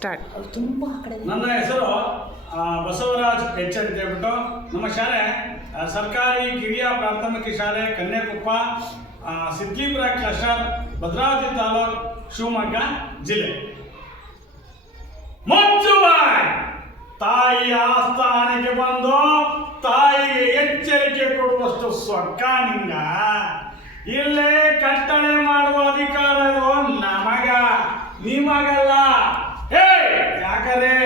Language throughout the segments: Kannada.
ಸ್ಟಾರ್ಟ್. ನನ್ನ ಹೆಸರು ಬಸವರಾಜ್ ಎಚ್ ಅಂತ ಹೇಳ್ಬಿಟ್ಟು ನಮ್ಮ ಶಾಲೆ ಸರ್ಕಾರಿ ಕಿರಿಯ ಪ್ರಾಥಮಿಕ ಶಾಲೆ ಕನ್ಯಾಕುಪ್ಪ ಸಿದ್ಲೀಪುರ ಕ್ಲಸ್ಟರ್ ಭದ್ರಾವತಿ ತಾಲೂಕು ಶಿವಮೊಗ್ಗ ಜಿಲ್ಲೆ. ಮಂಜುಬಾಯ್ ತಾಯಿಯ ಆಸ್ಥಾನಕ್ಕೆ ಬಂದು ತಾಯಿಗೆ ಎಚ್ಚರಿಕೆ ಕೊಡುವಷ್ಟು ಸೊಕ್ಕ ನಿಂಗ. ಇಲ್ಲೇ ಕಟ್ಟಳೆ ಮಾಡುವ ಅಧಿಕಾರ ನಮಗ ನಿಮಗಲ್ಲ. ಯಾಕಂದ್ರೆ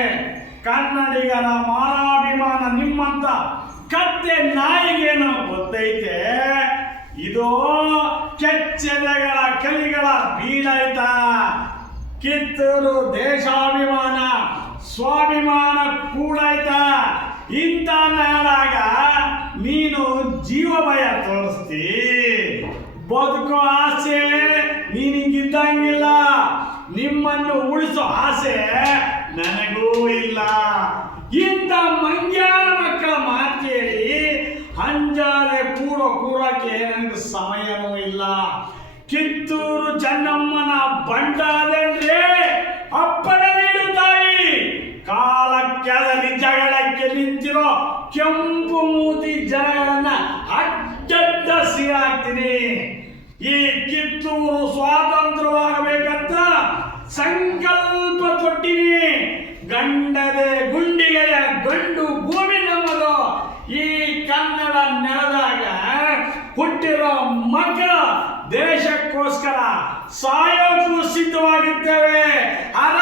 ಕನ್ನಡಿಗರ ಮಾನಾಭಿಮಾನ ನಿಮ್ಮಂತ ಕತ್ತೆ ನಾಯಿಗೇನು ಗೊತ್ತೈತೆ? ಇದು ಕೆಚ್ಚೆದೆಗಳ ಕಲಿಗಳ ಬೀಡಾಯ್ತ. ಕಿತ್ತೂರು ದೇಶಾಭಿಮಾನ ಸ್ವಾಭಿಮಾನ ಕೂಡಾಯ್ತ. ಇಂಥ ನಾಡಾಗ ನೀನು ಜೀವ ಭಯ ತೋರಿಸ್ತಿ. ಬದುಕೋ ಆಸೆ ನಿನಗಿದ್ದಂಗಿಲ್ಲ. ನಿಮ್ಮನ್ನು ಉಳಿಸೋ ಆಸೆ ನನಗೂ ಇಲ್ಲ. ಇಂಥ ಮಂಗ್ಯಾನ ಮಕ್ಕಳ ಮಾತೇಳಿ ಹಂಜಾರೆ ಕೂರಕ್ಕೆ ನನಗೆ ಸಮಯನೂ ಇಲ್ಲ. ಕಿತ್ತೂರು ಚೆನ್ನಮ್ಮನ ಬಂಡಾದಂದ್ರೆ ಅಪ್ಪಣೆ ನೀಡು ತಾಯಿ. ಕಾಲಕ್ಕೆದರಿ ಜಗಳಕ್ಕೆ ನಿಂತಿರೋ ಕೆಂಪು ಮೂತಿ ಜನಗಳನ್ನ ಅಡ್ಡಡ್ಡ ಸಿರಾಕ್ತೀನಿ. ಈ ಕಿತ್ತೂರು ಸ್ವಾತಂತ್ರ್ಯವಾಗಬೇಕಂತ ಸಂಕಲ್ಪ ತೊಟ್ಟಿನಿ. ಗಂಡದೆ ಗುಂಡಿಗೆಯ ಗಂಡು ಭೂಮಿ ನಮ್ಮದು. ಈ ಕನ್ನಡ ನೆಲದಾಗ ಹುಟ್ಟಿರೋ ಮಕ್ಕಳ ದೇಶಕ್ಕೋಸ್ಕರ ಸಾಯೋಕ್ಕೂ ಸಿದ್ಧವಾಗಿದ್ದೇವೆ. ಹರ